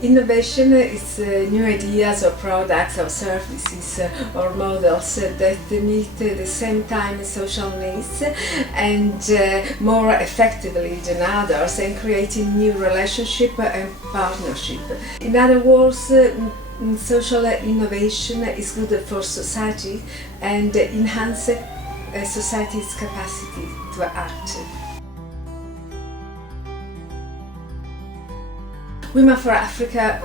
Innovation is new ideas or products or services or models that meet the same time social needs and more effectively than others, and creating new relationship and partnership. In other words, social innovation is good for society and enhances society's capacity to act. Women for Africa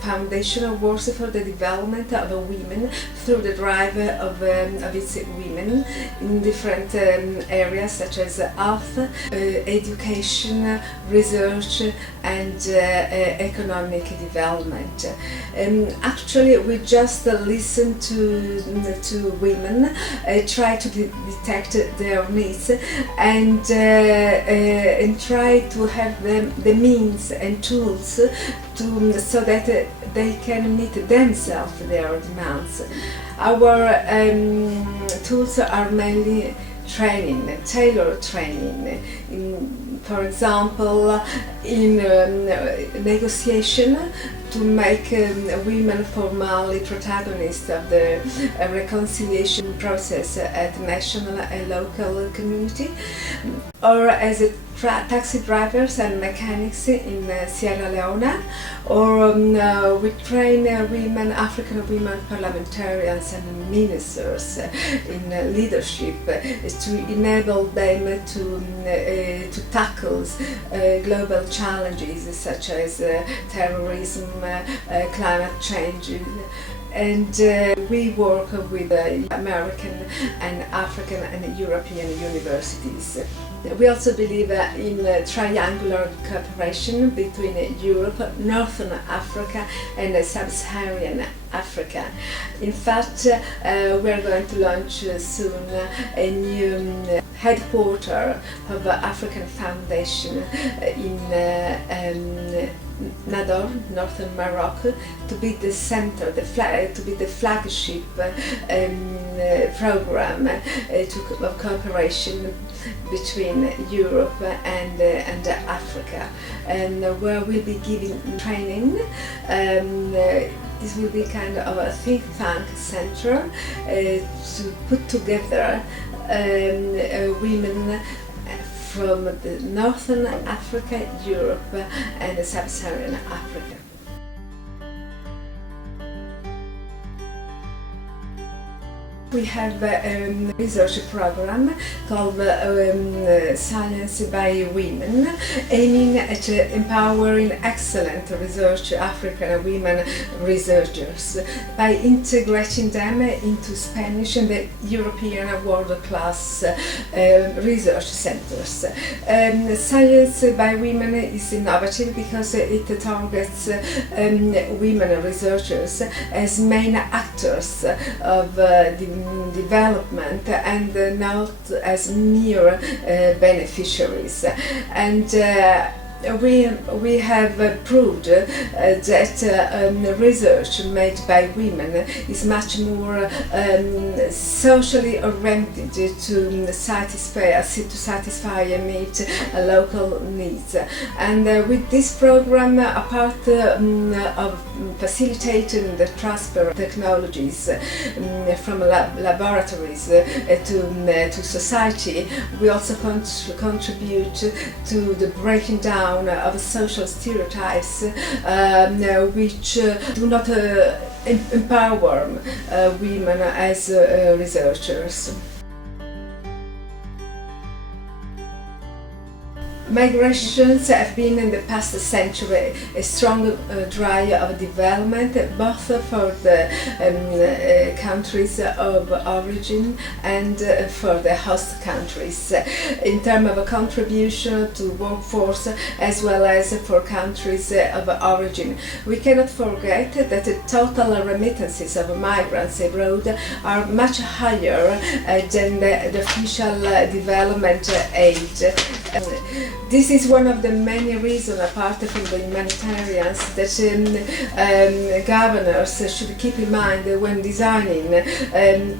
Foundation works for the development of women through the drive of its women in different areas such as health, education, research and economic development. Actually, we just listen to women, try to detect their needs and try to have the means and tools so that they can meet themselves their demands. Our tools are mainly training, tailored training. For example, in negotiation to make women formally protagonists of the reconciliation process at national and local community, or as taxi drivers and mechanics in Sierra Leone, or we train women, African women parliamentarians and ministers in leadership to enable them to tackle global challenges such as terrorism, climate change. And we work with American and African and European universities. We also believe in triangular cooperation between Europe, Northern Africa and Sub-Saharan Africa. In fact, we are going to launch soon a new headquarters of African Foundation in Nador, northern Morocco, to be the center, to be the flagship program of cooperation between Europe and Africa, and where we'll be giving training. This will be kind of a think tank center to put together women from the Northern Africa, Europe and Sub-Saharan Africa. We have a research program called Science by Women, aiming at empowering excellent research African women researchers by integrating them into Spanish and the European world-class research centers. Science by Women is innovative because it targets women researchers as main actors of the development and not as mere beneficiaries. And we have proved that research made by women is much more socially oriented to satisfy and meet local needs. And with this program, apart of facilitating the transfer of technologies from laboratories to society, we also contribute to the breaking down of social stereotypes which do not empower women as researchers. Migrations have been in the past century a strong drive of development, both for the countries of origin and for the host countries, in terms of a contribution to workforce as well as for countries of origin. We cannot forget that the total remittances of migrants abroad are much higher than the official development aid. This is one of the many reasons, apart from the humanitarians, that governors should keep in mind when designing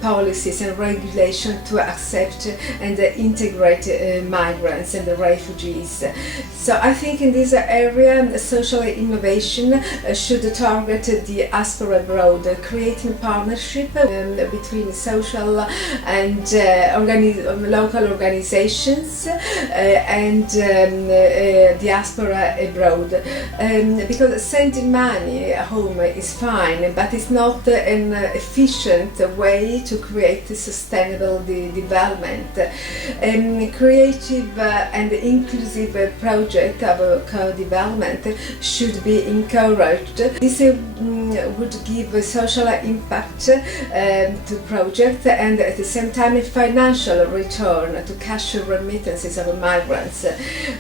policies and regulations to accept and integrate migrants and refugees. So I think in this area, social innovation should target the diaspora abroad, creating partnership between social and local organizations and diaspora abroad, because sending money home is fine, but it's not an efficient way to create sustainable development. Creative and inclusive project of co-development should be encouraged. This would give a social impact to projects and at the same time a financial return to cash remittances of migrants,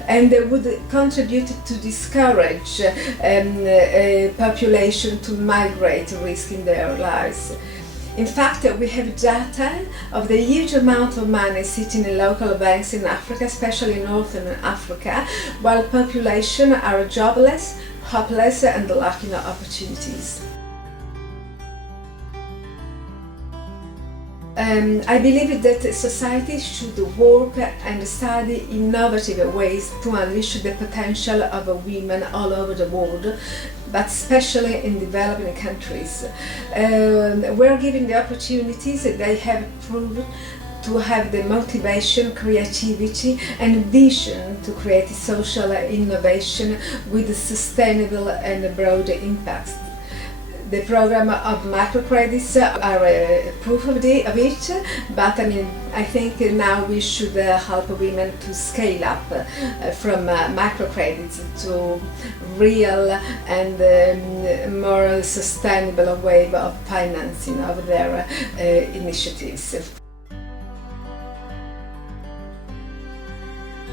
and would contribute to discourage a population to migrate, risking their lives. In fact, we have data of the huge amount of money sitting in local banks in Africa, especially Northern Africa, while population are jobless, hopeless and lacking opportunities. I believe that society should work and study innovative ways to unleash the potential of women all over the world, but especially in developing countries. We're given the opportunities that they have proved to have the motivation, creativity and vision to create social innovation with sustainable and broad impacts. The program of microcredits are a proof of it, but I think now we should help women to scale up from microcredits to real and more sustainable way of financing of their initiatives.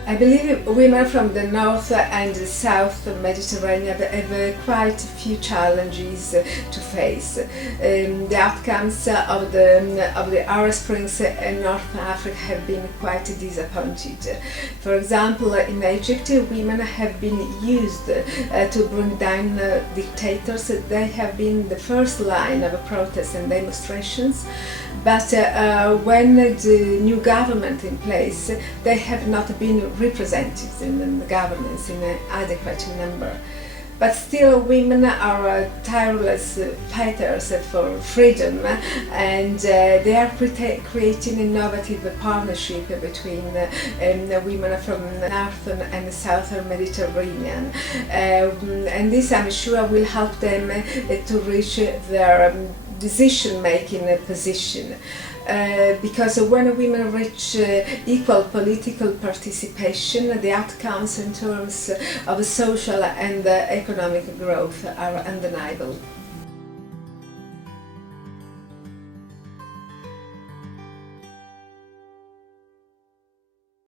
I believe women from the North and the South Mediterranean have quite a few challenges to face. The outcomes of the Arab Springs in North Africa have been quite disappointing. For example, in Egypt, women have been used to bring down dictators. They have been the first line of protests and demonstrations, but when the new government in place, they have not been represented in the governance in an adequate number. But still, women are tireless fighters for freedom, and they are creating innovative partnership between women from Northern and Southern Mediterranean. And this, I'm sure, will help them to reach their decision-making position. Because when women reach equal political participation, the outcomes in terms of social and economic growth are undeniable.